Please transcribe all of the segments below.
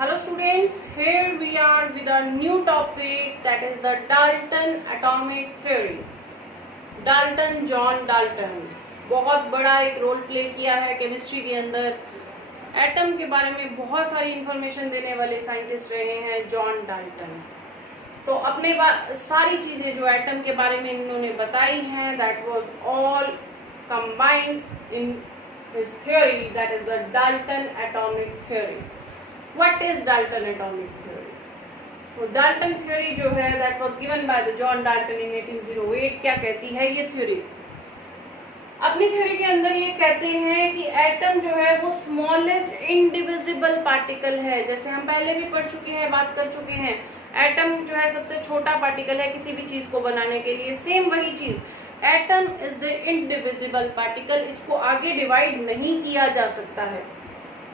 Hello students, here we are with a new topic, that is the Dalton atomic theory. Dalton, John Dalton बहुत बड़ा एक role play किया है chemistry के अंदर। एटम के बारे में बहुत सारी इंफॉर्मेशन देने वाले साइंटिस्ट रहे हैं जॉन डाल्टन। तो अपने सारी चीजें जो एटम के बारे में इन्होंने बताई हैं, that was all combined in his theory, that is the Dalton atomic theory. What is Dalton atomic theory? वो डाल्टन थ्योरी जो है that was given by the John Dalton in 1808। क्या कहती है ये थ्योरी? अपनी थ्योरी के अंदर ये कहते हैं कि एटम जो है वो स्मॉलेस्ट इंडिविजिबल पार्टिकल है। जैसे हम पहले भी पढ़ चुके हैं, बात कर चुके हैं, एटम जो है सबसे छोटा पार्टिकल है किसी भी चीज को बनाने के लिए। सेम वही चीज, atom is the indivisible particle, इसको आगे डिवाइड नहीं किया जा सकता है।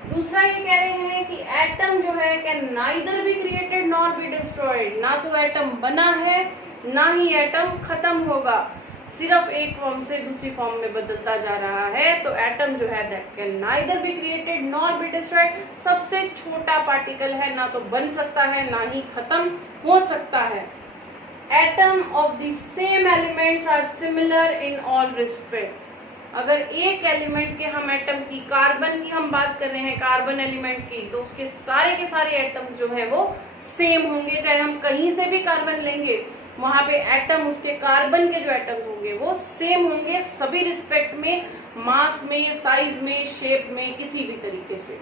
दूसरा ये कह रहे हैं कि एटम जो है can neither be created nor be destroyed. ना तो एटम बना है, ना ही एटम खत्म होगा, सिर्फ एक फॉर्म से दूसरी फॉर्म में बदलता जा रहा है। तो एटम जो है that can neither be created nor be destroyed, सबसे छोटा पार्टिकल है, ना तो बन सकता है ना ही खत्म हो सकता है। Atom of the same elements are similar in all respect. अगर एक एलिमेंट के हम एटम की, कार्बन की हम बात कर रहे हैं, कार्बन एलिमेंट की, तो उसके सारे के सारे एटम्स जो है वो सेम होंगे। चाहे हम कहीं से भी कार्बन लेंगे, वहां पे एटम, उसके कार्बन के जो एटम्स होंगे वो सेम होंगे सभी रिस्पेक्ट में, मास में, साइज में, शेप में, किसी भी तरीके से।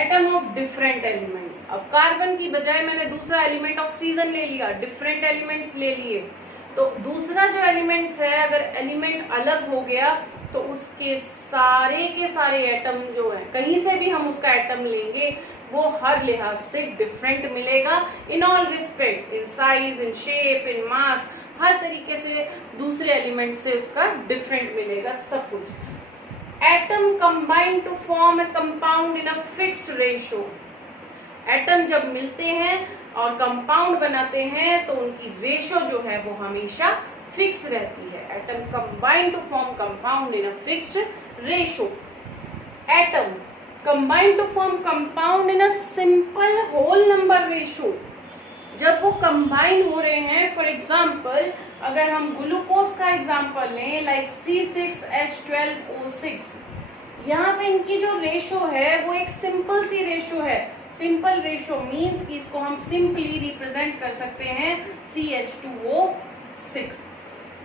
एटम ऑफ डिफरेंट एलिमेंट, अब कार्बन की बजाय मैंने दूसरा एलिमेंट ऑक्सीजन ले लिया, डिफरेंट एलिमेंट्स ले लिए, तो दूसरा जो एलिमेंट्स है, अगर एलिमेंट अलग हो गया तो उसके सारे के सारे एटम जो है, कहीं से भी हम उसका एटम लेंगे, वो हर लिहाज से डिफरेंट मिलेगा in all respect, in size, in shape, in mass, हर तरीके से दूसरे एलिमेंट से उसका डिफरेंट मिलेगा सब कुछ। Atom combine to form a compound in a fixed ratio. Atom जब मिलते हैं और कंपाउंड बनाते हैं तो उनकी रेशियो जो है वो हमेशा फिक्स रहती है। Atom combine to form compound in a fixed ratio. Atom combine to form compound in a simple whole number ratio. जब वो कंबाइन हो रहे हैं, फॉर एग्जाम्पल अगर हम ग्लूकोज का एग्जाम्पल लें, लाइक C6H12O6, यहाँ पे इनकी जो रेशियो है वो एक सिंपल सी रेशियो है। सिंपल रेशियो मीन्स कि इसको हम सिंपली रिप्रेजेंट कर सकते हैं CH2O6,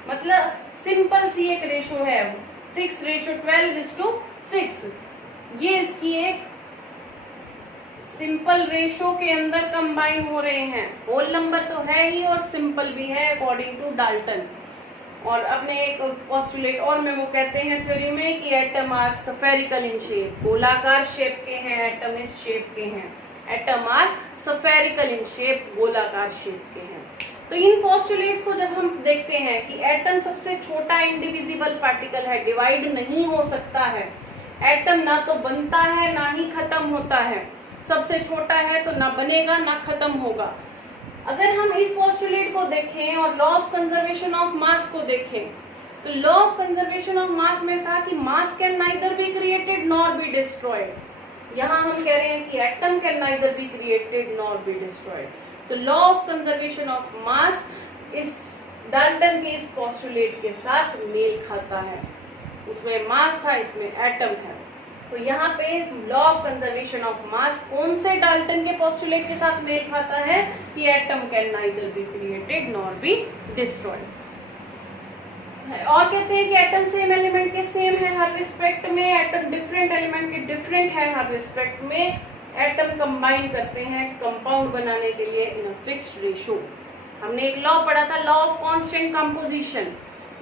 मतलब सिंपल सी एक रेशियो है, 6:12:6। ये इसकी एक सिंपल रेशियो के अंदर कंबाइन हो रहे हैं। होल नंबर तो है ही और सिंपल भी है अकॉर्डिंग टू डाल्टन। और अपने एक पोस्टुलेट और में वो कहते हैं थ्योरी में कि atom are spherical in shape, गोलाकार शेप के हैं, एटम इस शेप के हैं। Atom are spherical in shape, गोलाकार शेप के हैं। तो इन पोस्टुलेट्स को जब हम देखते हैं कि एटम सबसे छोटा इंडिविजिबल पार्टिकल है, डिवाइड नहीं हो सकता है, एटम ना तो बनता है ना ही खत्म होता है, सबसे छोटा है तो ना बनेगा ना खत्म होगा। अगर हम इस पोस्टुलेट को देखें और law of conservation of mass को देखें, तो law of conservation of mass में था कि mass can neither be created nor be destroyed. यहाँ हम कह रहे हैं कि atom can neither be created nor be destroyed. तो law of conservation of mass इस डाल्टन के इस पोस्टुलेट के साथ मेल खाता है। उसमें मास था, इसमें एटम है। तो यहाँ पे लॉ ऑफ कंजर्वेशन ऑफ मास कौन से डाल्टन के पोस्टुलेट के साथ मेल खाता है कि atom can neither be created nor be destroyed. और कहते हैं कि एटम सेम एलिमेंट के सेम है हर रिस्पेक्ट में, एटम डिफरेंट एलिमेंट के डिफरेंट है हर रिस्पेक्ट में। एटम कंबाइन करते हैं कंपाउंड बनाने के लिए इन अ फिक्स्ड रेशियो। हमने एक लॉ पढ़ा था, लॉ ऑफ कांस्टेंट कंपोजिशन,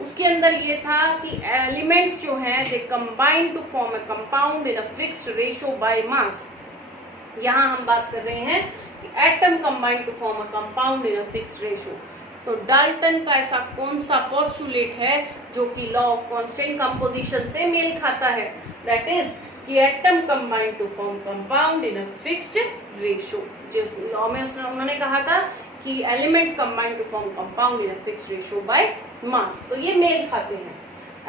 उसके अंदर ये था कि एलिमेंट्स जो हैं they combine to form a compound in a fixed ratio by mass. यहाँ हम बात कर रहे हैं कि atom combine to form a compound in a fixed ratio. तो डाल्टन का ऐसा कौन सा पोस्टुलेट है जो कि लॉ ऑफ कांस्टेंट कंपोजिशन से मेल खाता है? दैट इज कि atom combine to form compound in a fixed ratio. जिस लॉ में उन्होंने कहा था कि elements combine to form compound in a fixed ratio by mass, तो ये मेल खाते हैं।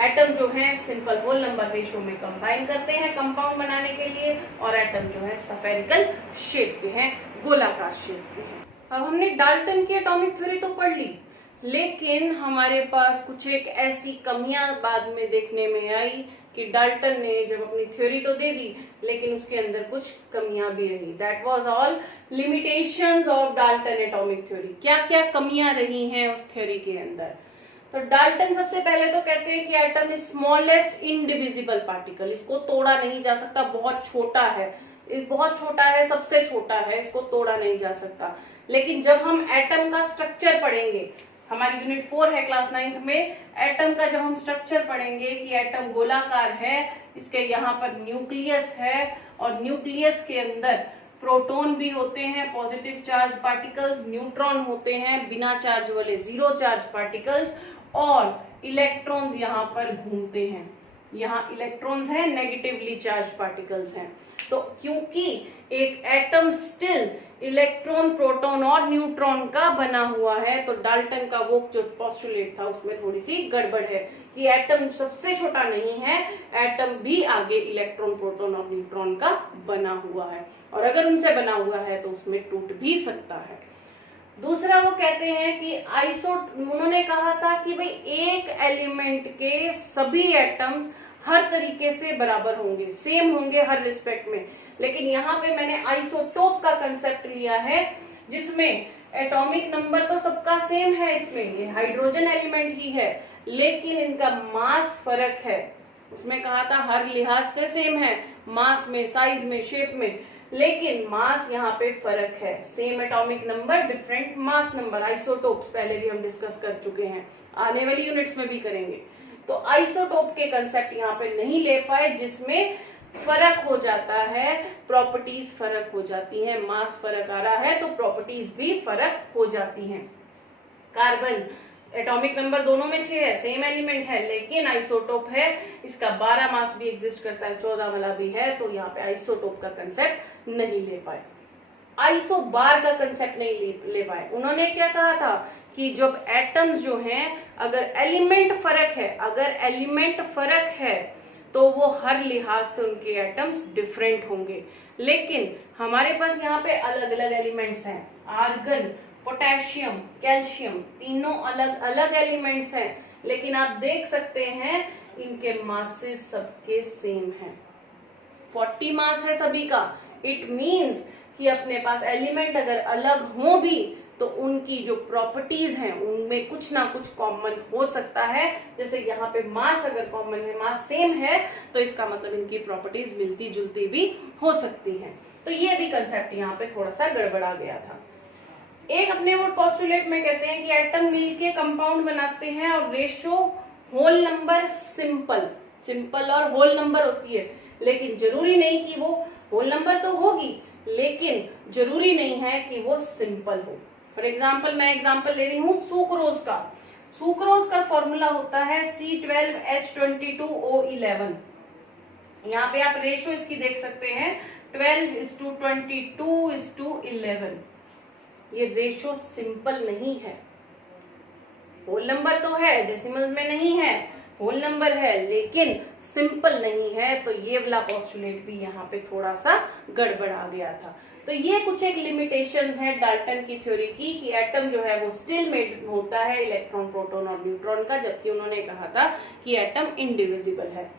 एटम जो है सिंपल होल नंबर रेशियो में कंबाइन करते हैं कंपाउंड बनाने के लिए, और एटम जो है स्फेरिकल शेप के हैं, गोलाकार शेप के हैं। अब हमने डाल्टन की एटॉमिक थ्योरी तो पढ़ ली, लेकिन हमारे पास कुछ एक ऐसी कमियां बाद में देखने में आई कि डाल्टन ने जब अपनी थ्योरी तो दे दी लेकिन उसके अंदर कुछ कमियां भी रही। That was all limitations of Dalton atomic theory. क्या क्या कमियां रही हैं उस थ्योरी के अंदर? तो डाल्टन सबसे पहले तो कहते हैं कि atom is smallest indivisible particle, इसको तोड़ा नहीं जा सकता, बहुत छोटा है, बहुत छोटा है, सबसे छोटा है, इसको तोड़ा नहीं जा सकता। लेकिन जब हम एटम का स्ट्रक्चर पढ़ेंगे, हमारी यूनिट 4 है क्लास 9th में, एटम का जब हम स्ट्रक्चर पढ़ेंगे कि एटम गोलाकार है, इसके यहाँ पर न्यूक्लियस है और न्यूक्लियस के अंदर प्रोटॉन भी होते हैं पॉजिटिव चार्ज पार्टिकल्स, न्यूट्रॉन होते हैं बिना चार्ज वाले जीरो चार्ज पार्टिकल्स, और इलेक्ट्रॉन्स यहाँ पर घूमते हैं, यहाँ इलेक्ट्रॉन्स हैं नेगेटिवली चार्ज पार्टिकल्स हैं। तो क्योंकि एक एटम स्टिल इलेक्ट्रॉन प्रोटॉन और न्यूट्रॉन का बना हुआ है, तो डाल्टन का वो जो पोस्टुलेट था उसमें थोड़ी सी गड़बड़ है कि एटम सबसे छोटा नहीं है, एटम भी आगे इलेक्ट्रॉन प्रोटॉन और न्यूट्रॉन का बना हुआ है, और अगर उनसे बना हुआ है तो उसमें टूट भी सकता है। दूसरा वो कहते हैं कि उन्होंने कहा था कि भाई एक एलिमेंट के सभी एटम्स हर तरीके से बराबर होंगे, सेम होंगे हर रिस्पेक्ट में, लेकिन यहाँ पे मैंने आइसोटोप का कंसेप्ट लिया है जिसमें एटॉमिक नंबर तो सबका सेम है, इसमें ये हाइड्रोजन एलिमेंट ही है, लेकिन इनका मास फर्क है। उसमें कहा था हर लिहाज से सेम है, मास में, साइज में, शेप में, लेकिन मास यहाँ पे फर्क है। Same atomic number different mass number, isotopes पहले भी हम डिस्कस कर चुके हैं, आने वाली यूनिट्स में भी करेंगे। तो आइसोटोप के कंसेप्ट यहाँ पे नहीं ले पाए, जिसमें फर्क हो जाता है, प्रॉपर्टीज फर्क हो जाती हैं, मास फर्क आ रहा है तो प्रॉपर्टीज भी फर्क हो जाती हैं। कार्बन एटॉमिक नंबर दोनों में 6 है, सेम एलिमेंट है, लेकिन आइसोटोप है, इसका 12 मास भी एग्जिस्ट करता है, 14 वाला भी है, तो यहाँ पे आइसोटोप का कंसेप्ट नहीं ले पाए। आइसोबार का कंसेप्ट नहीं ले पाए। उन्होंने क्या कहा था कि जब एटम्स जो हैं, अगर एलिमेंट फर्क है तो वो हर लिहाज से उनके एटम्स डिफरेंट होंगे, लेकिन हमारे पास यहाँ पे अलग अलग एलिमेंट्स हैं, आर्गन, पोटेशियम, कैल्शियम, तीनों अलग अलग एलिमेंट्स हैं, लेकिन आप देख सकते हैं इनके मासेस सबके सेम हैं, 40 मास है सभी का। इट मीन्स कि अपने पास एलिमेंट अगर अलग हो भी तो उनकी जो प्रॉपर्टीज हैं उनमें कुछ ना कुछ कॉमन हो सकता है। जैसे यहाँ पे मास अगर कॉमन है, मास सेम है, तो इसका मतलब इनकी प्रॉपर्टीज मिलती जुलती भी हो सकती हैं। तो ये भी कंसेप्ट यहाँ पे थोड़ा सा गड़बड़ा गया था। एक अपने वो पोस्टुलेट में कहते हैं कि एटम मिलके कंपाउंड बनाते हैं और रेशो होल नंबर सिंपल और होल नंबर होती है, लेकिन जरूरी नहीं कि वो होल नंबर तो होगी, लेकिन जरूरी नहीं है कि वो सिंपल हो। फॉर एग्जाम्पल मैं एग्जाम्पल ले रही हूँ सुक्रोज का। सुक्रोज का फॉर्मूला होता है C12H22O11। यहाँ पे आप रेशो इसकी देख सकते हैं 12:22:11। ये रेशो सिंपल नहीं है, होल नंबर तो है, डेसिमल्स में नहीं है, होल नंबर है, लेकिन सिंपल नहीं है। तो ये वाला पोस्टुलेट भी यहाँ पे थोड़ा सा गड़बड़ आ गया था। तो ये कुछ एक लिमिटेशंस है डाल्टन की थ्योरी की कि एटम जो है वो स्टिल मेड होता है इलेक्ट्रॉन, प्रोटॉन और न्यूट्रॉन का, जबकि उन्होंने कहा था कि एटम इंडिविजिबल है।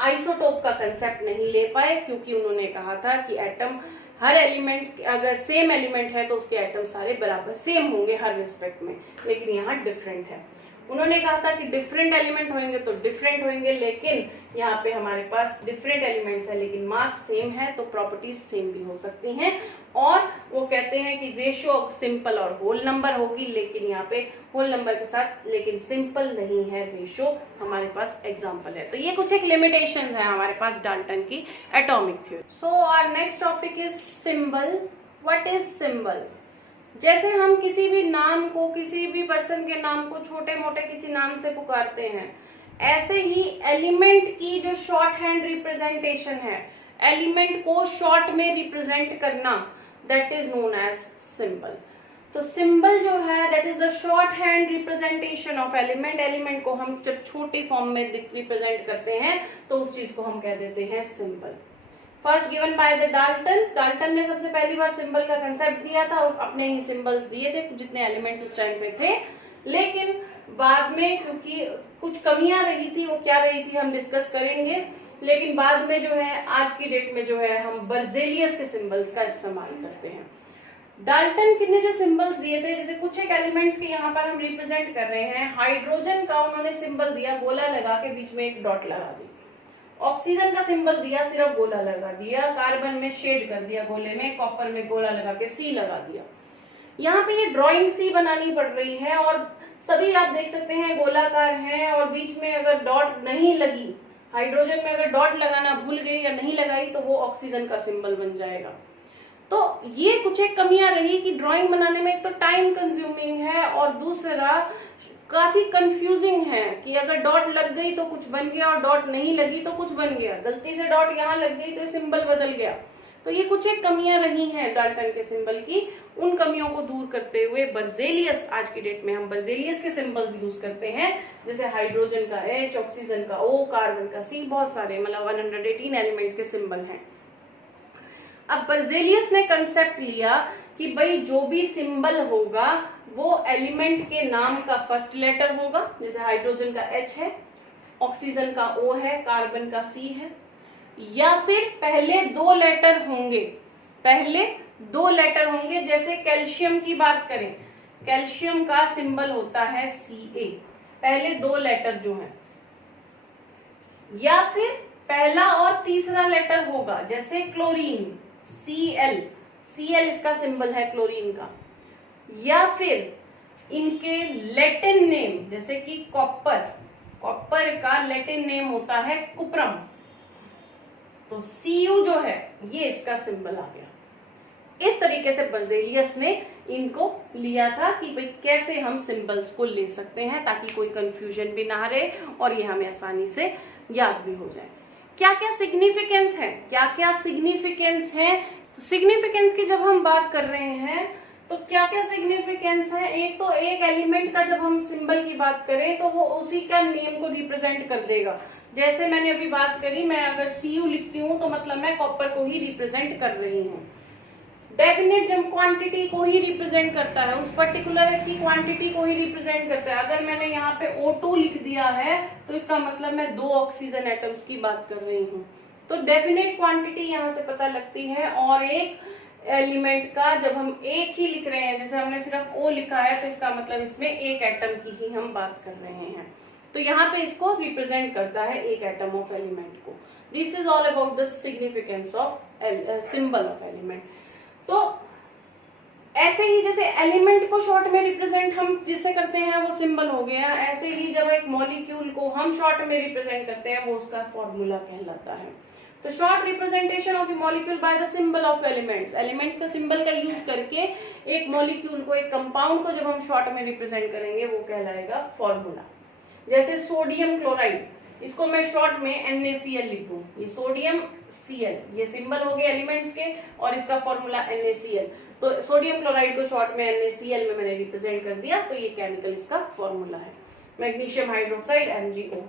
आइसोटोप का कंसेप्ट नहीं ले पाए क्योंकि उन्होंने कहा था कि एटम हर एलिमेंट, अगर सेम एलिमेंट है तो उसके एटम सारे बराबर सेम होंगे हर रिस्पेक्ट में, लेकिन यहाँ डिफरेंट है। उन्होंने कहा था कि डिफरेंट एलिमेंट होंगे तो डिफरेंट होंगे, लेकिन यहाँ पे हमारे पास डिफरेंट एलिमेंट्स है लेकिन मास सेम है, तो प्रॉपर्टीज सेम भी हो सकती हैं। और वो कहते हैं कि रेशियो सिंपल और होल नंबर होगी, लेकिन यहाँ पे होल नंबर के साथ लेकिन सिंपल नहीं है रेशियो, हमारे पास एग्जाम्पल है। तो ये कुछ एक लिमिटेशंस है हमारे पास डाल्टन की atomic theory. So our next topic is symbol. What is symbol? जैसे हम किसी भी नाम को, किसी भी पर्सन के नाम को छोटे मोटे किसी नाम से पुकारते हैं, ऐसे ही एलिमेंट की जो शॉर्ट हैंड रिप्रेजेंटेशन है, एलिमेंट को शॉर्ट में रिप्रेजेंट करना, that is known as symbol. तो सिंबल जो है that is the short hand representation of element. Element को हम जब छोटे फॉर्म में रिप्रेजेंट करते हैं तो उस चीज को हम कह देते हैं symbol. First given by the Dalton. Dalton ने सबसे पहली बार सिंबल का कंसेप्ट दिया था, अपने ही सिंबल्स दिए थे जितने एलिमेंट्स उस टाइम पे थे, लेकिन बाद में क्योंकि कुछ कमियां रही थी, वो क्या रही थी हम डिस्कस करेंगे, लेकिन बाद में जो है आज की डेट में जो है हम बर्जेलियस के सिंबल्स का इस्तेमाल करते हैं। डाल्टन ने जो सिंबल्स दिए थे, जैसे कुछ एक एलिमेंट्स के यहाँ पर हम रिप्रेजेंट कर रहे हैं, हाइड्रोजन का उन्होंने सिंबल दिया, गोला लगा के बीच में एक डॉट लगा दी। ऑक्सीजन का सिंबल दिया, सिर्फ गोला लगा दिया। कार्बन में शेड कर दिया गोले में, कॉपर में गोला लगा के सी लगा दिया। यहाँ पे ये ड्राइंग सी बनानी पड़ रही है और सभी आप देख सकते हैं गोलाकार है और बीच में अगर डॉट नहीं लगी, हाइड्रोजन में अगर डॉट लगाना भूल गई या नहीं लगाई तो वो ऑक्सीजन का सिंबल बन जाएगा। तो ये कुछ एक कमियां रही कि ड्राइंग बनाने में एक तो टाइम कंज्यूमिंग है और दूसरा काफी कंफ्यूजिंग है कि अगर डॉट लग गई तो कुछ बन गया और डॉट नहीं लगी तो कुछ बन गया, गलती से डॉट यहाँ लग गई तो सिंबल बदल गया। तो ये कुछ एक कमियां रही हैं डाल्टन के सिंबल की। उन कमियों को दूर करते हुए बर्जेलियस, आज की डेट में हम बर्जेलियस के सिंबल्स यूज करते हैं, जैसे हाइड्रोजन का H, ऑक्सीजन का O, कार्बन का C, बहुत सारे मतलब 118 एलिमेंट्स के सिंबल हैं। अब बर्जेलियस ने कंसेप्ट लिया कि भाई जो भी सिंबल होगा वो एलिमेंट के नाम का फर्स्ट लेटर होगा, जैसे हाइड्रोजन का H है, ऑक्सीजन का O है, कार्बन का C है, या फिर पहले दो लेटर होंगे, पहले दो लेटर होंगे। जैसे कैल्शियम की बात करें, कैल्शियम का सिंबल होता है Ca, पहले दो लेटर जो है, या फिर पहला और तीसरा लेटर होगा, जैसे क्लोरीन Cl, Cl इसका सिंबल है क्लोरीन का, या फिर इनके लैटिन नेम, जैसे कि कॉपर, कॉपर का लैटिन नेम होता है कुप्रम, तो Cu जो है ये इसका सिंबल आ गया। इस तरीके से बर्जेलियस ने इनको लिया था कि भाई कैसे हम सिंबल्स को ले सकते हैं ताकि कोई कंफ्यूजन भी ना रहे और ये हमें आसानी से याद भी हो जाए। क्या क्या सिग्निफिकेंस है, क्या क्या सिग्निफिकेंस है, तो सिग्निफिकेंस की जब हम बात कर रहे हैं तो क्या क्या सिग्निफिकेंस है। एक तो एक एलिमेंट का जब हम सिंबल की बात करें तो वो उसी का नेम को रिप्रेजेंट कर देगा। जैसे मैंने अभी बात करी, मैं अगर Cu लिखती हूँ तो मतलब मैं कॉपर को ही रिप्रेजेंट कर रही हूँ। डेफिनेट जब क्वांटिटी को ही रिप्रेजेंट करता है, उस पर्टिकुलर की क्वांटिटी को ही रिप्रेजेंट करता है। अगर मैंने यहाँ पे O2 लिख दिया है तो इसका मतलब मैं 2 ऑक्सीजन एटम्स की बात कर रही हूँ। तो डेफिनेट क्वांटिटी यहाँ से पता लगती है। और एक एलिमेंट का जब हम एक ही लिख रहे हैं, जैसे हमने सिर्फ O लिखा है तो इसका मतलब इसमें एक एटम की ही हम बात कर रहे हैं, तो यहाँ पे इसको रिप्रेजेंट करता है एक एटम ऑफ एलिमेंट को। This is all about the significance of symbol of element. तो ऐसे ही जैसे एलिमेंट को शॉर्ट में रिप्रेजेंट हम जिससे करते हैं वो सिंबल हो गया, ऐसे ही जब एक मॉलिक्यूल को हम शॉर्ट में रिप्रेजेंट करते हैं वो उसका फॉर्मूला कहलाता है। तो short representation of the molecule by the symbol of elements, elements का सिंबल का यूज करके एक मॉलिक्यूल को, एक कंपाउंड को जब हम शॉर्ट में रिप्रेजेंट करेंगे वो कहलाएगा फॉर्मूला। जैसे सोडियम क्लोराइड, इसको मैं शॉर्ट में NaCl लिख दूं, ये सोडियम Cl, ये सिंबल हो गए एलिमेंट्स के और इसका फॉर्मूला NaCl। तो सोडियम क्लोराइड को शॉर्ट में NaCl में मैंने रिप्रेजेंट कर दिया, तो ये केमिकल इसका फॉर्मूला है। Magnesium hydroxide MgO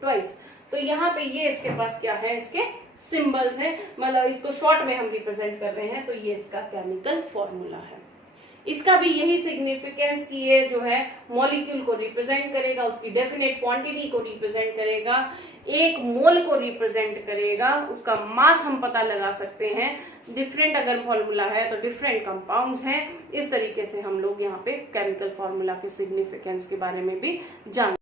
twice. तो यहाँ पे ये इसके पास क्या है, इसके सिंबल्स हैं, मतलब इसको शॉर्ट में हम रिप्रेजेंट कर रहे हैं, तो ये इसका केमिकल फॉर्मूला है। इसका भी यही सिग्निफिकेंस की ये जो है मॉलिक्यूल को रिप्रेजेंट करेगा, उसकी डेफिनेट क्वांटिटी को रिप्रेजेंट करेगा, एक मोल को रिप्रेजेंट करेगा, उसका मास हम पता लगा सकते हैं। डिफरेंट अगर फॉर्मूला है तो डिफरेंट कंपाउंड्स हैं। इस तरीके से हम लोग यहाँ पे केमिकल फॉर्मूला के सिग्निफिकेंस के बारे में भी जान